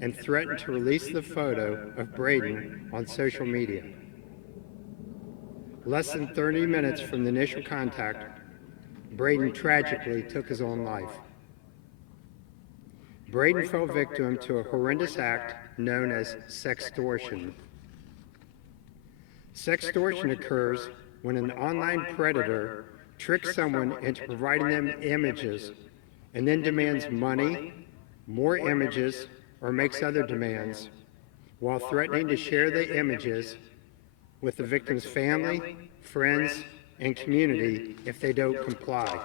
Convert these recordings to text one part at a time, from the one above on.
and threatened to release the photo of Braden on social media. Less than 30 minutes from the initial contact, Braden tragically took his own life. Braden fell victim to a horrendous act known as sextortion. Sextortion occurs when an online predator tricks someone into providing them images and then demands money, more images, or makes other demands, while threatening to share the images with the victim's family, friends, and community if they don't comply.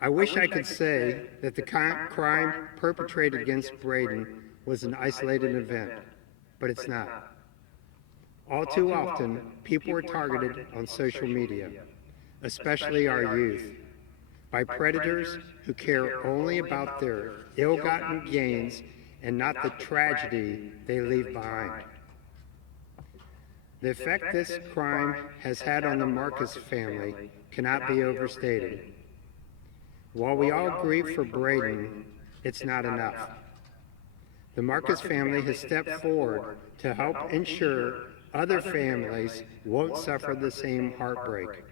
I wish I could say that the crime perpetrated against Braden was an isolated event, but it's not. All too often, people are targeted on social media, especially our youth, by predators who care only about their ill-gotten gains and not the tragedy they leave behind. The effect this crime has had on the Marks family cannot be overstated. While we all grieve for Braden, it's not enough. The Marks family has stepped forward to help ensure other families won't suffer the same heartbreak.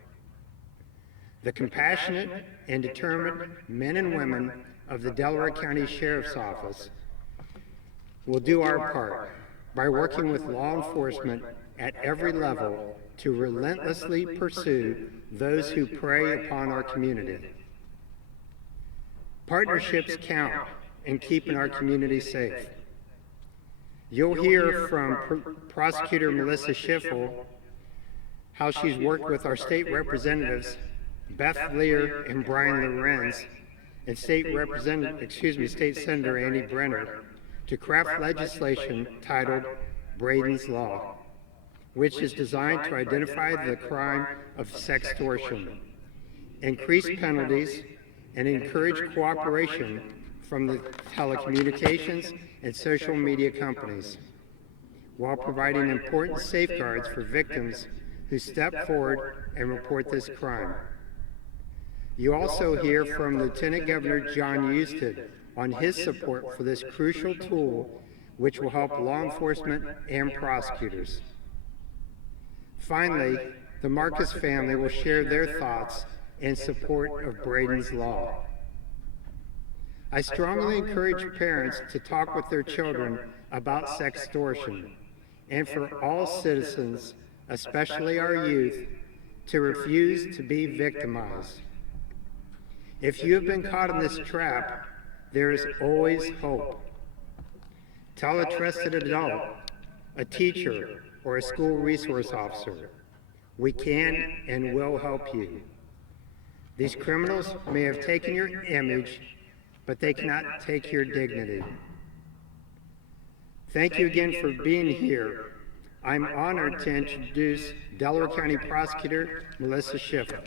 The compassionate and determined men and women of the Delaware County Sheriff's Office will do our part by working with law enforcement at every level to relentlessly pursue those who prey upon our community. Partnerships count in keeping our community safe. You'll hear from Prosecutor Melissa Schiffel how she's worked with our state representatives, Beth Lear and Brian Lorenz, and State Senator Andy Brenner, to craft legislation titled Braden's Law, which is designed to identify the crime of sextortion, increase penalties, and encourage cooperation from the telecommunications and social media companies, while providing important safeguards for victims who step forward and report this crime. You also hear from Lieutenant Governor John Husted on his support for this crucial tool, which will help law enforcement and prosecutors. Finally, the Marks family will share their thoughts in support of Braden's Law. I strongly encourage parents to talk with their children about sextortion, and for all citizens, especially our youth, to refuse to be victimized. If you have been caught in this trap, there is always hope. Tell a trusted adult, a teacher, or a school resource officer. We can and will help you. These criminals may have taken your image, but they cannot take your dignity. Thank you again for being here. I'm honored to introduce Delaware County Prosecutor Melissa Schiffel.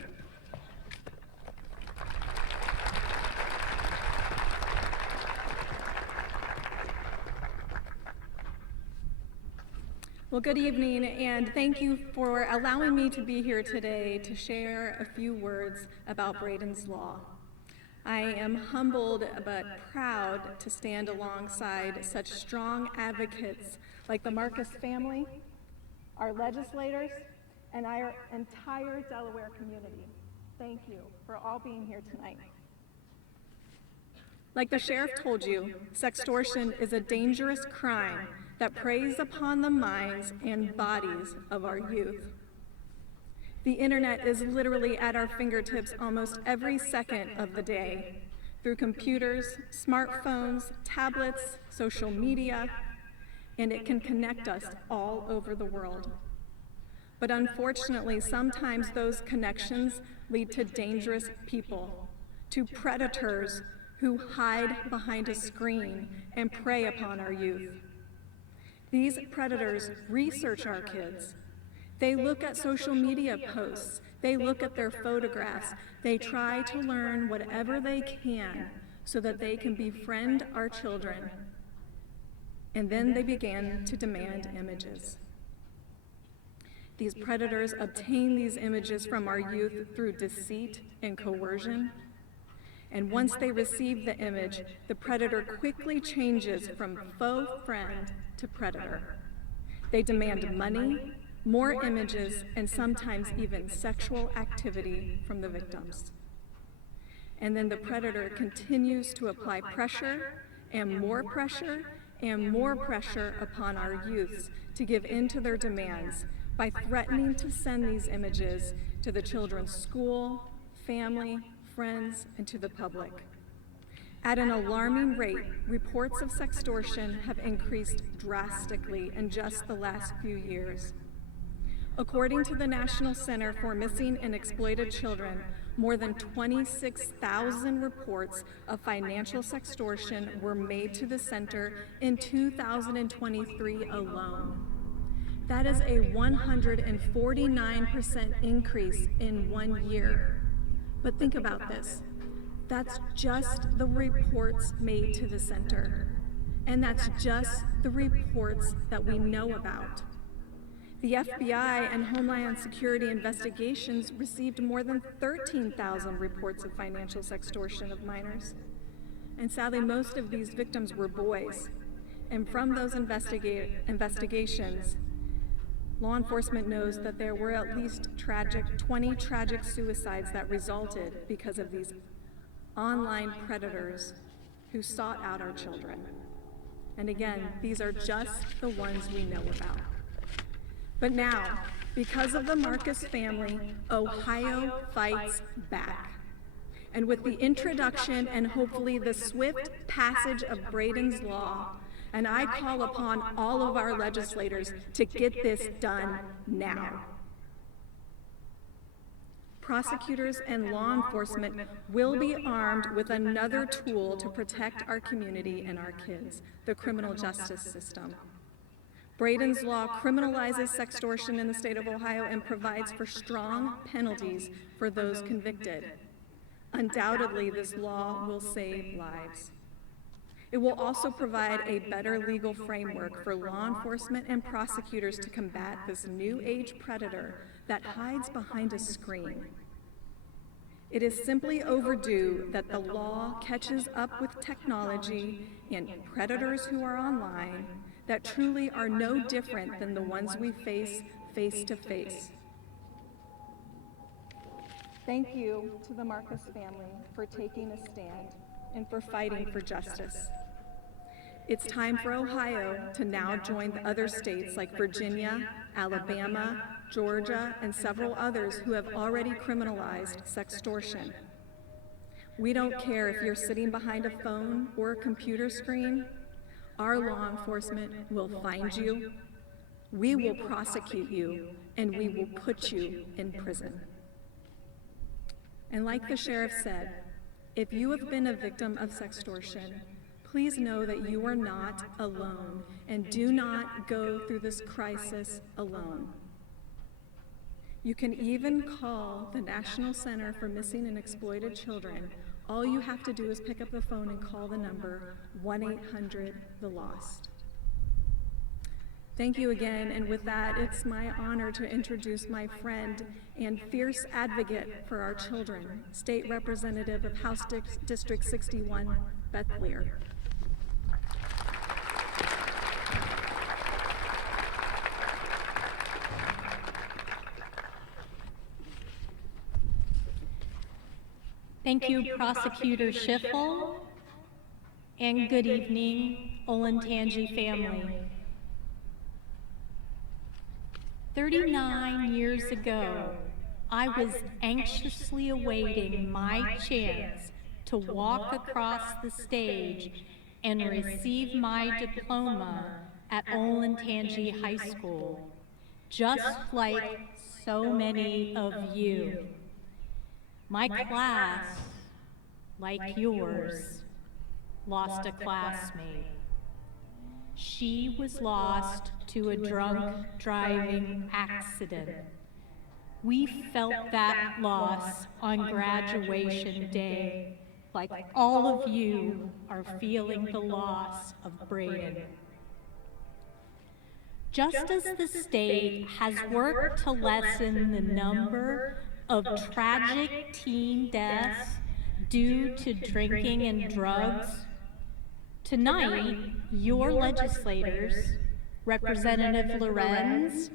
Well, good evening, and thank you for allowing me to be here today to share a few words about Braden's Law. I am humbled but proud to stand alongside such strong advocates like the Marks family, our legislators, and our entire Delaware community. Thank you for all being here tonight. Like the sheriff told you, sextortion is a dangerous crime that preys upon the minds and bodies of our youth. The internet is literally at our fingertips almost every second of the day, through computers, smartphones, tablets, social media, and it can connect us all over the world. But unfortunately, sometimes those connections lead to dangerous people, to predators who hide behind a screen and prey upon our youth. These predators research our kids. They look at social media posts. They look at their photographs. They try to learn whatever they can so that they can befriend our children. And then they begin to demand images. These predators obtain these images from our youth through deceit and coercion. And once they receive the image, the predator quickly changes from faux friend to predator. They demand money, more images, and sometimes even sexual activity from the victims. And then the predator continues to apply pressure and more pressure and more pressure upon our youths to give in to their demands by threatening to send these images to the children's school, family, friends, and to the public. At an alarming rate, reports of sextortion have increased drastically in just the last few years. According to the National Center for Missing and Exploited Children, more than 26,000 reports of financial sextortion were made to the center in 2023 alone. That is a 149% increase in 1 year. But think about this. That's just the reports made to the center. And that's just the reports that we know about. The FBI and Homeland Security investigations received more than 13,000 reports of financial sextortion of minors. And sadly, most of these victims were boys. And from those investigations, law enforcement knows that there were at least 20 tragic suicides that resulted because of these online predators who sought out our children. And again, these are just the ones we know about. But now, because of the Marcus family, Ohio fights back. And with the introduction and hopefully the swift passage of Braden's law, and I call upon all of our legislators to get this done now. Prosecutors and law enforcement will be armed with another tool to protect our community and our kids, the criminal justice system. Braden's law criminalizes sextortion in the state of Ohio and provides for strong penalties for those convicted. Undoubtedly, this law will save lives. It will also provide a better legal framework for law enforcement and prosecutors to combat this new age predator that hides behind a screen. It is simply overdue that the law catches up with technology and predators who are online that truly are no different than the ones we face to face. Thank you to the Marcus family for taking a stand and for fighting for justice. It's time for Ohio to now join the other states like Virginia, Alabama, Georgia, and several others who have already criminalized sextortion. We don't care if you're sitting behind a phone or a computer screen. Our law enforcement will find you, we will prosecute you, and we will put you in prison. And like the sheriff said, if you have been a victim of sextortion, please know that you are not alone and do not go through this crisis alone. You can even call the National Center for Missing and Exploited Children. All you have to do is pick up the phone and call the number 1-800-THE-LOST. Thank you again, and with that, it's my honor to introduce my friend and fierce advocate for our children, State Representative of House District 61, Beth Lear. Thank you, Prosecutor Schiffel, and good evening, Olentangy family. 39 years ago, I was anxiously awaiting my chance to walk across the stage and receive my diploma at Olentangy High School, just like so many of you. My class, like yours, lost a classmate. She was lost to a drunk driving accident. We felt that loss on graduation day, like all of you are feeling the loss of Braden. Just as the state has worked to lessen the number of tragic teen deaths due to drinking and drugs. Tonight, your legislators, Representative Lorenz,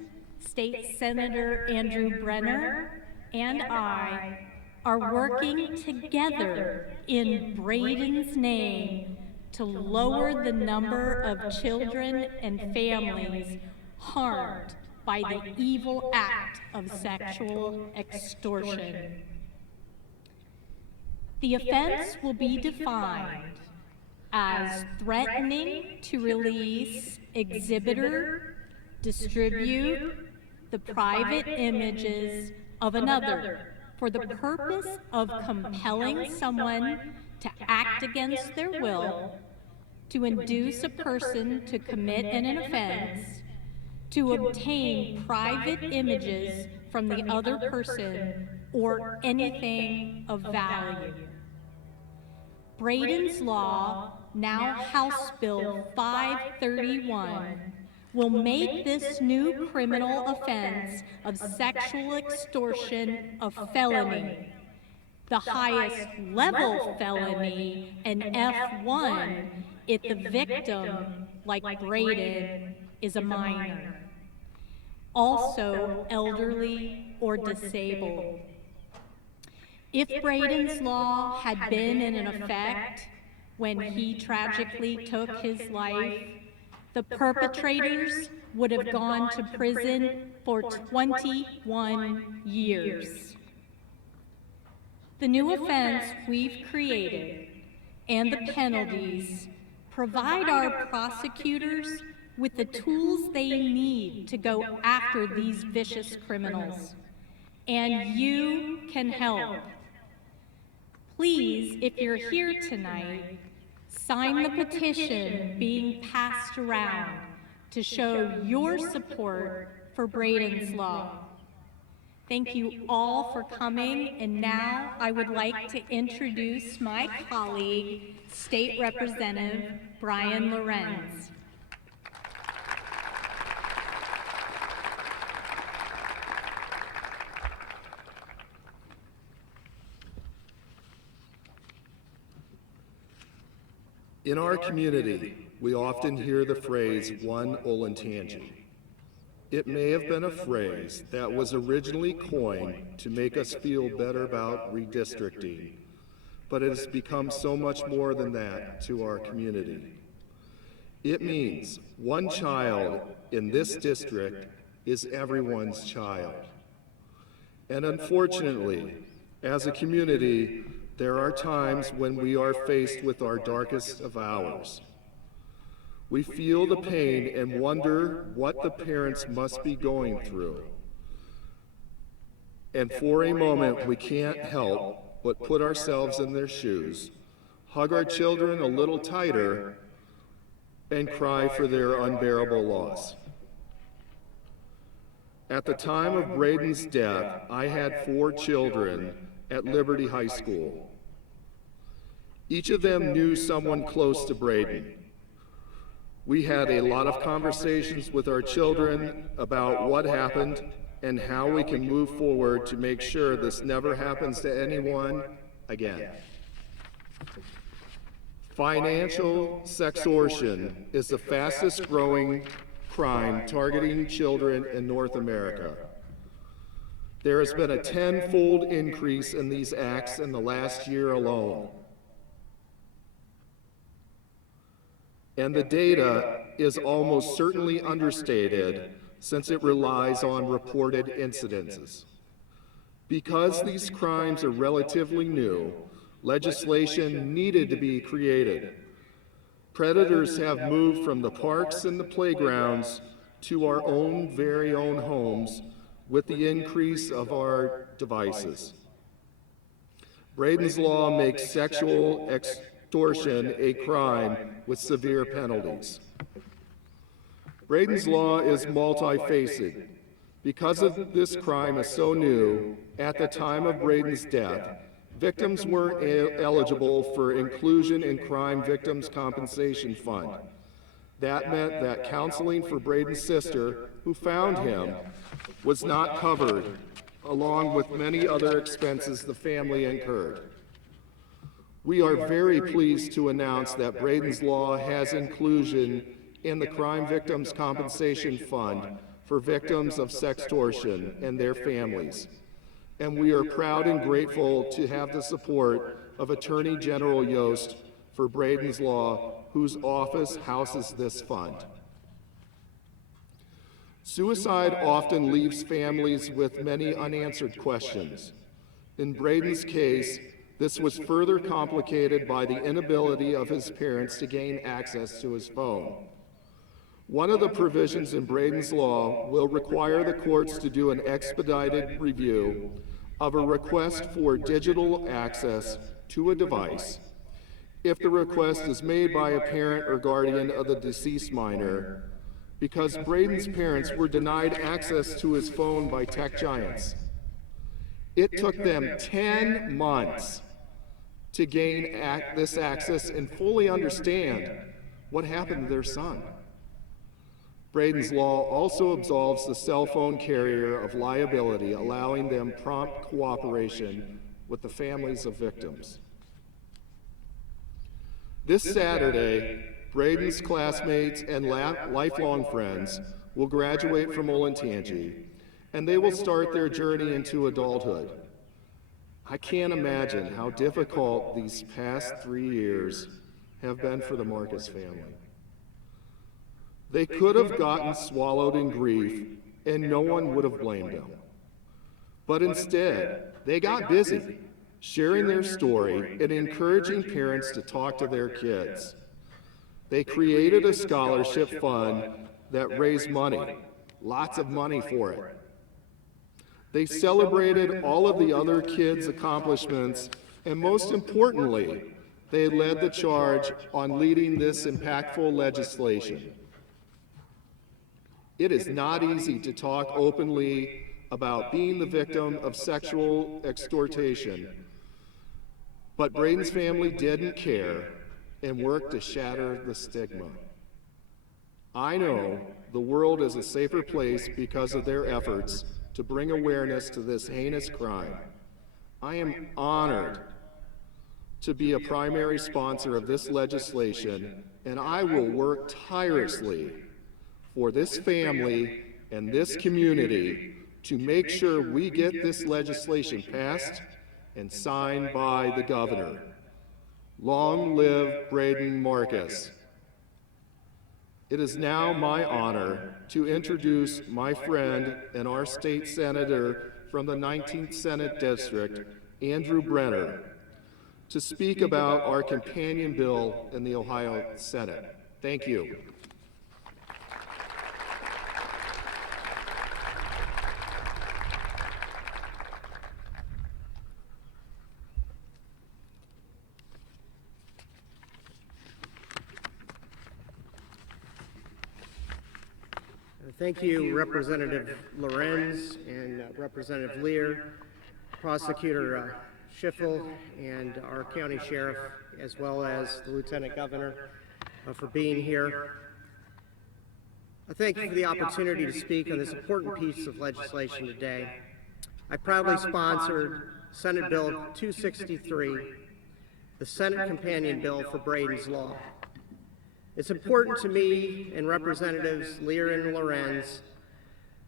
State Senator Andrew Brenner, and I, are working together in Braden's name to lower the number of children and families harmed by the evil act of sexual extortion. The offense will be defined as threatening to release, exhibit, or distribute the private images of another for the purpose of compelling someone to act against their will, to induce a person to commit an offense, to obtain private images from the other person, or anything of value. Braden's Law, now House Bill 531, will make this new criminal offense of sexual extortion a felony, the highest level felony, an F1, if the victim, like Braden, is a minor, also elderly or disabled. If Braden's Law had been in effect when he tragically took his life, the perpetrators would have gone to prison for 21 years. The new offense we've created and the penalties provide our prosecutors with the tools they need to go after these vicious criminals. And you can help. Please, if you're here tonight, sign the petition being passed around to show your support for Braden's Law. Thank you all for coming, and now I would like to introduce my colleague, State Representative Brian Lorenz. In our community, we often hear the phrase, one Olentangy. It may have been a phrase that was originally coined to make us feel better about redistricting, but it has become so much more than that to our community. It means one child in this district is everyone's child. And unfortunately, as a community, there are times when we are faced with our darkest of hours. We feel the pain and wonder what the parents must be going through. And for a moment, we can't help but put ourselves in their shoes, hug our children a little tighter, and cry for their unbearable loss. At the time of Braden's death, I had 4 children at Liberty High School. Each of them knew someone close to Braden. We had a lot of conversations with our children about what happened and how we can move forward to make sure this never happens to anyone again. Financial sextortion is the fastest growing crime targeting children in North America. There has been a 10-fold increase in these acts in the last year alone. And the data is almost certainly understated since it relies on reported incidences. Because these crimes are relatively new, legislation needed to be created. Predators have moved from the parks and the playgrounds to our own very own homes with the increase of our devices. Braden's Law makes sexual extortion a crime with severe penalties. Braden's Law is multifaceted. Because of this crime is so new, at the time of Braden's death, victims weren't eligible for inclusion in Crime Victims Compensation Fund. That meant that counseling for Braden's sister, who found him, was not covered, along with many other expenses the family incurred. We are very pleased to announce that Braden's Law has inclusion in the Crime Victims Compensation Fund for victims of sextortion and their families. And we are proud and grateful to have the support of Attorney General Yost for Braden's Law, whose office houses this fund. Suicide often leaves families with many unanswered questions. In Braden's case, this was further complicated by the inability of his parents to gain access to his phone. One of the provisions in Braden's Law will require the courts to do an expedited review of a request for digital access to a device if the request is made by a parent or guardian of the deceased minor, because Braden's parents were denied access to his phone by tech giants. It took them 10 months to gain this access and fully understand what happened to their son. Braden's Law also absolves the cell phone carrier of liability, allowing them prompt cooperation with the families of victims. This Saturday, Braden's classmates and lifelong friends will graduate from Olentangy, and they will start their journey into adulthood. I can't imagine how difficult these past 3 years have been for the Marcus family. They could have gotten swallowed in grief, and no one would have blamed them. But instead, they got busy, sharing their story and encouraging parents to talk to their kids. They created a scholarship fund that raised money, lots of money for it. They celebrated all of the other kids' accomplishments, and most importantly, they led the charge on leading this impactful legislation. It is not easy to talk openly about being the victim of sexual extortion, but Braden's family didn't care and worked to shatter the stigma. I know the world is a safer place because of their efforts to bring awareness to this heinous crime. I am honored to be a primary sponsor of this legislation, and I will work tirelessly for this family and this community to make sure we get this legislation passed and signed by the governor. Long live Braden Marks. It is now my honor to introduce my friend and our state senator from the 19th Senate District, Andrew Brenner, to speak about our companion bill in the Ohio Senate. Thank you. Thank you, Representative Lorenz and Representative Lear, Prosecutor Schiffel, and our County Sheriff, as well as the Lieutenant Governor, for being here. I thank you for the opportunity to speak on this important piece of legislation today. I proudly sponsored Senate Bill 263, the Senate Companion Bill for Braden's Law. It's important to me and Representatives Lear and Lorenz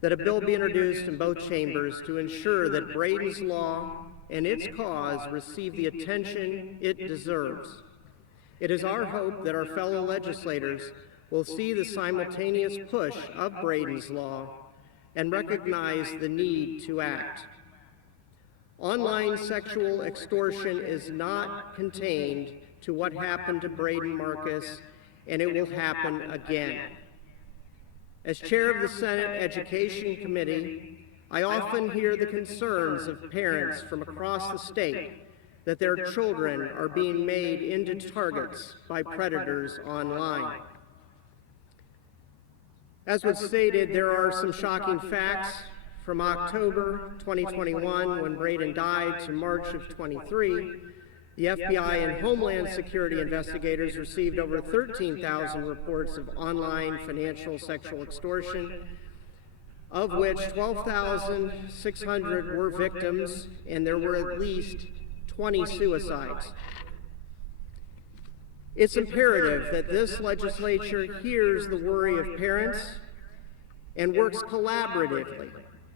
that a bill be introduced in both chambers to ensure that Braden's Law and its cause receive the attention it deserves. It is our hope that our fellow legislators will see the simultaneous push of Braden's Law and recognize the need to act. Online sexual extortion is not contained to what happened to Braden Marks, and it will happen again. As chair of the Senate Education Committee, I often hear the concerns of parents from across the state that their children are being made into targets by predators online. As was stated, there are some shocking facts from October 2021, when Braden died, to March of 23. The FBI and Homeland Security investigators received over 13,000 reports of online financial sexual extortion, of which 12,600 were victims, and there were at least 20 suicides. It's imperative that this legislature hears the worry of parents and works collaboratively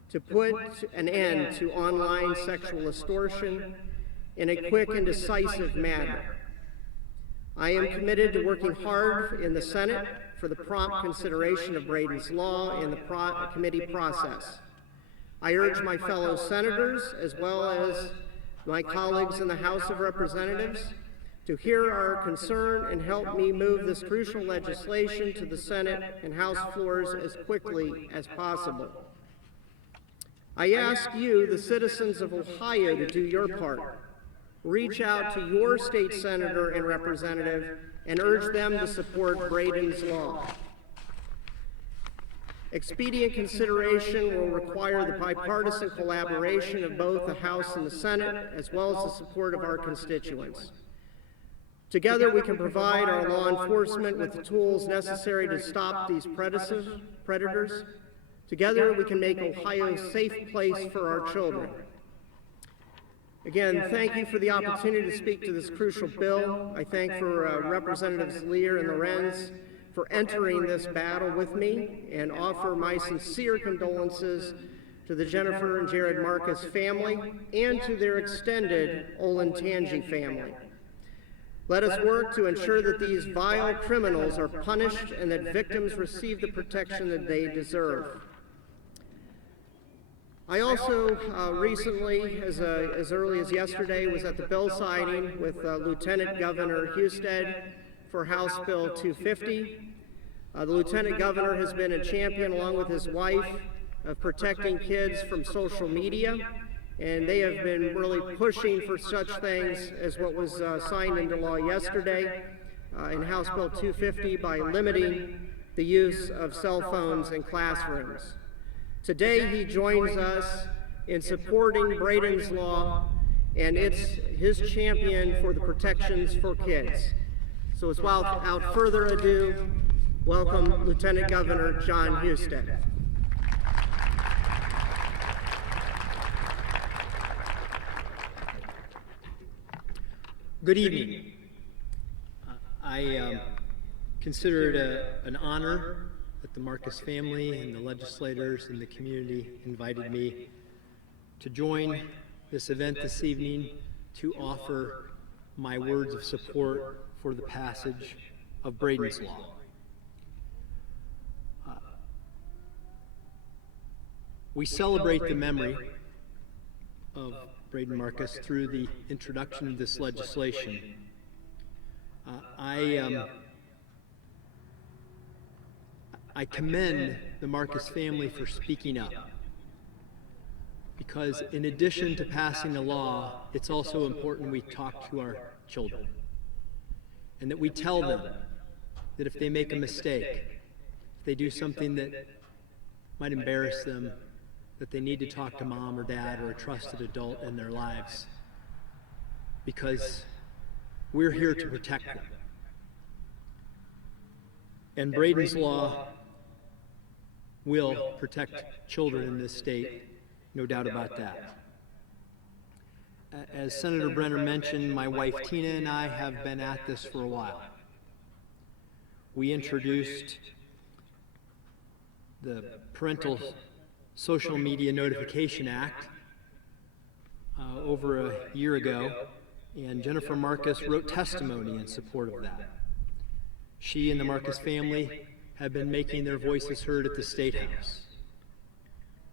to put an end to online sexual extortion in a quick and decisive manner. I am committed to working hard in the Senate for the prompt consideration of Braden's law in the committee process. I urge my fellow senators, as well as my colleagues in the House of Representatives, to hear our concern and help me move this crucial legislation to the Senate and House floors as quickly as possible. I ask you, the citizens of Ohio, to do your part. Reach out to your state senator and representative and urge them to support Braden's law. Expedient consideration will require the bipartisan collaboration of both the House and the Senate, as well as the support of our constituents. Together, we can provide our law enforcement with the tools necessary to stop these predators. Together, we can make Ohio a safe place for our children. Again, thank you for the opportunity to speak to this crucial bill. I thank for Representatives Lear and Lorenz for entering this battle with me, and offer my sincere condolences to the Jennifer and Jared Marcus family and to their extended Olentangy family. Let us work to ensure that these vile criminals are punished and that victims receive the protection that they deserve. I also recently, as early as yesterday, was at the bill signing with Lieutenant Governor Husted for House Bill 250. The Lieutenant Governor has been a champion, along with his wife, of protecting kids from social media, and they have been really pushing for such things as what was signed into law yesterday in House Bill 250 by limiting the use of cell phones in classrooms. Today, he joins us in supporting Braden's law, and it's his champion for the protections for kids. So without further ado, welcome Lieutenant Governor John Husted. Good evening. I consider it an honor that the Marcus family and the legislators and the community invited me to join this event this evening to offer my words of support for the passage of Braden's law. We celebrate the memory of Braden Marcus through the introduction of this legislation. I commend the Marcus family for speaking up, because in addition to passing the law, it's also important we talk to our children and that we tell them that if they make a mistake, if they do something that might embarrass them, that they need to talk to mom or dad or a trusted adult in their lives, because we're here to protect them. And Braden's law will protect children in this state, no doubt about that. As Senator Brenner mentioned, my wife Tina and I have been at this for a while. We introduced the Parental Social Media Notification Act over a year ago, and Jennifer Marcus wrote testimony in support of that. She and the Marcus family have been making their voices heard at the State House,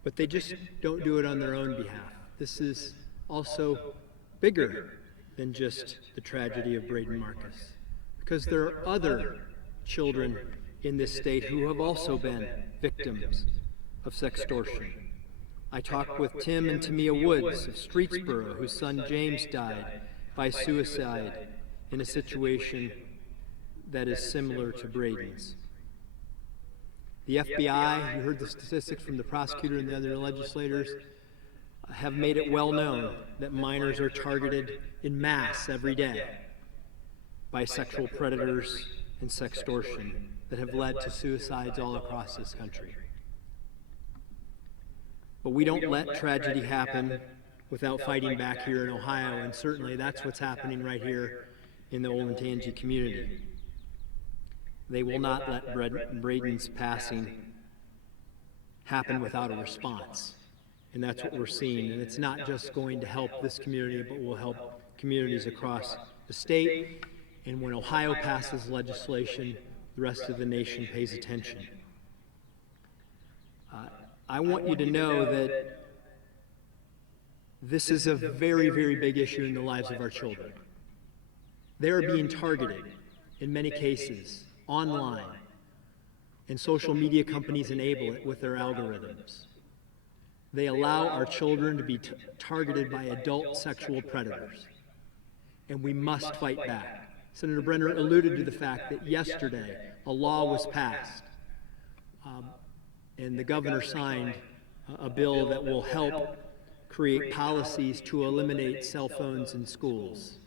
but they just don't do it on their own behalf. This is also bigger than just the tragedy of Braden Marcus, because there are other children in this state who have also been victims of sextortion. I talked with Tim and Tamia Woods of Streetsboro, whose son James died by suicide in a situation that is similar to Braden's. The FBI, you heard the statistics from the prosecutor and the other legislators, have made it well known that minors are targeted in mass every day by sexual predators and sextortion that have led to suicides all across this country. But we don't let tragedy happen without fighting back here in Ohio, and certainly that's what's happening right here in the Olentangy community. They will not let Braden's passing happen without a response. And that's what we're seeing. And it's not just going to help this community, but will help communities across the state. And when Ohio passes legislation, the rest of the nation pays attention. I want you to know that this is a very, very big issue in the lives of our children. They are being targeted, in many cases, online, and social media companies enable it with their algorithms. They allow our children to be targeted by adult sexual predators, and we must fight back. Senator Brenner alluded to the fact that yesterday a law was passed, and the governor signed a bill that will help create policies to eliminate cell phones in schools.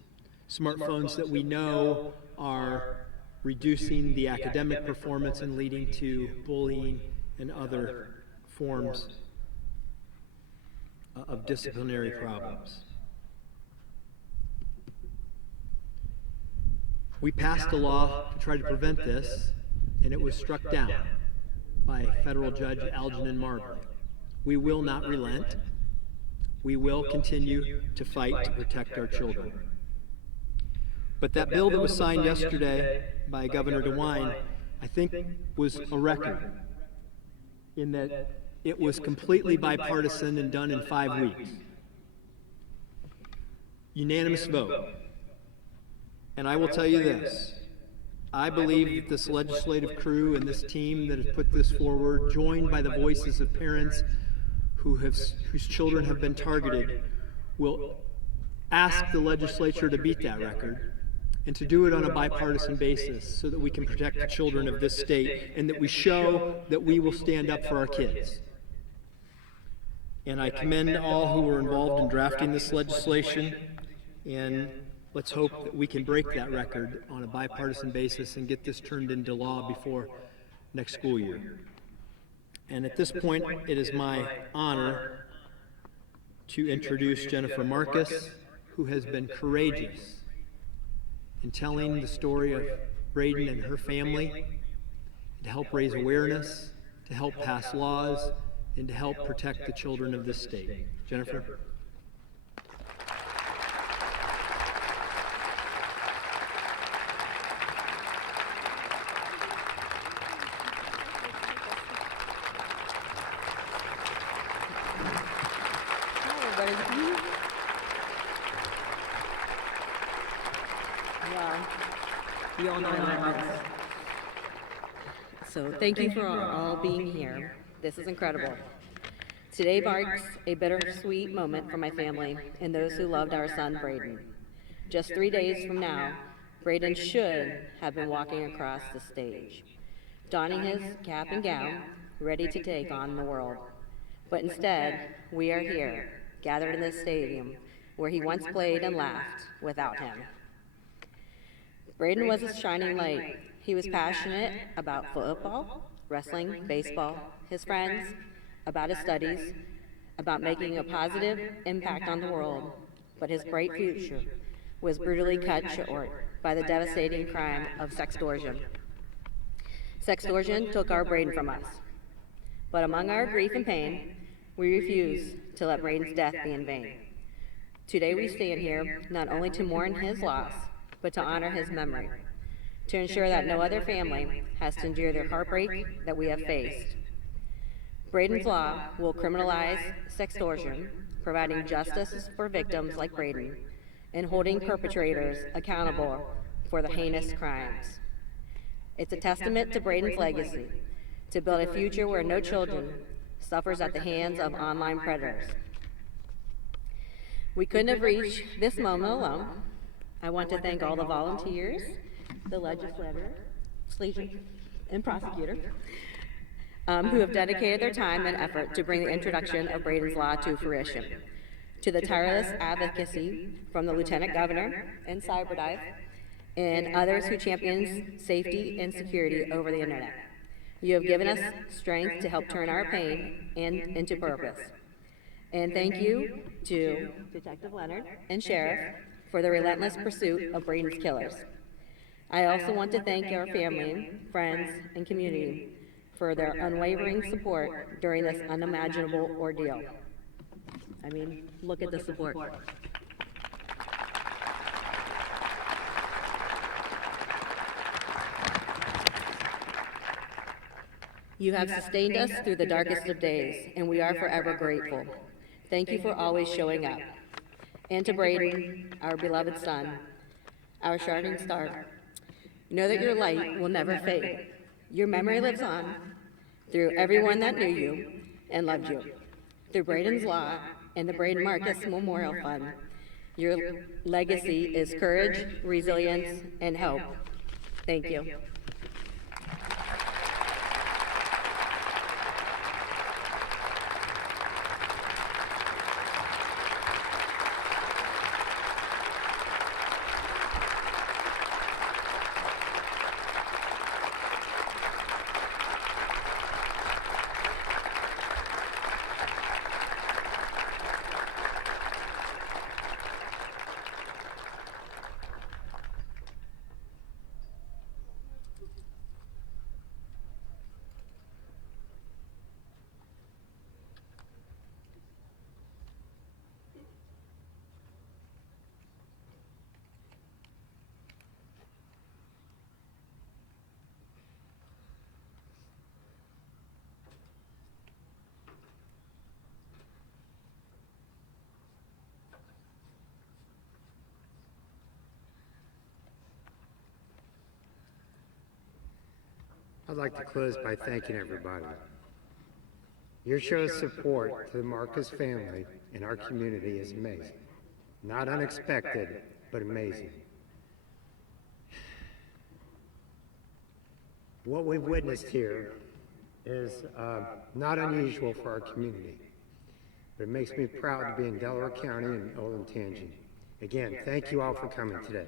Smartphones that we know are reducing the academic performance and leading to bullying and other forms of disciplinary problems. We passed a law to try to prevent this, and it was struck down by federal judge Algernon Marbury. We will not relent. We will continue to fight to protect our children. But that bill that was signed yesterday by Governor DeWine, I think, was a record in that it was completely bipartisan and done in 5 weeks. Unanimous vote. And I will tell you this, I believe that this legislative crew and this team that has put this forward, joined by the voices of parents whose children have been targeted, will ask the legislature to beat that record and to do it on a bipartisan basis so that we can protect the children of this state and that we show that we will stand up for our kids. And I commend all who were involved in drafting this legislation, and let's hope that we can break that record on a bipartisan basis and get this turned into law before next school year. And at this point, it is my honor to introduce Jennifer Marks, who has been courageous in telling the story of Braden and her family, to help raise awareness, to help pass laws, and to help protect the children of this state. Jennifer? You all know my heart. So thank you for all being here. This is incredible. Today marks a bittersweet moment for my family and those who loved our son, Braden. Just 3 days from now, Braden should have been walking across the stage, donning his cap and gown, ready to take on the world. But instead, we are here, gathered in this stadium where he once played and laughed without him. Braden was a shining light. He was passionate about football, wrestling, baseball, his friends, about his studies, about making a positive impact on the world. But his bright future was brutally cut short by the devastating crime of sextortion. Sextortion took our Braden from us. But among our grief and pain, we refuse to let Braden's death be in vain. Today we stand here not only to mourn his loss, but to honor his memory, to ensure that no other family has to endure the heartbreak that we have faced. Braden's law will criminalize sextortion, providing justice for victims like Braden, and holding perpetrators accountable for the heinous crimes. It's a testament to Braden's legacy, to build a future where no children suffers at the hands of online predators. We couldn't have reached this moment alone. I want to thank all the volunteers, the legislator, and prosecutor, who have dedicated their time and effort to bring the introduction of Braden's law to fruition. To the tireless advocacy from the Lieutenant Governor and Cyberdive, and others who champion safety and security over the internet. You have given us strength to help turn our pain into purpose. And thank you to Detective Leonard and Sheriff for the relentless pursuit of Braden's killers. I also want to thank our family, friends, and community for their unwavering support during this unimaginable ordeal. I mean, look at the support. You have sustained us through the darkest of days, and we are forever grateful. Thank you for always showing up. And to Braden, our beloved son, our shining star, know that your light will never fade. Your memory lives on through everyone that knew you and loved you. Through Braden's Law and the Braden Marks Memorial Fund, your legacy is courage, resilience, and hope. Thank you. I'd like to close by thanking everybody. Your show of support to the Marcus family and our community is amazing. Not unexpected, but amazing. What we've witnessed here is not unusual for our community, but it makes me proud to be in Delaware County and Olentangy. Again, thank you all for coming today.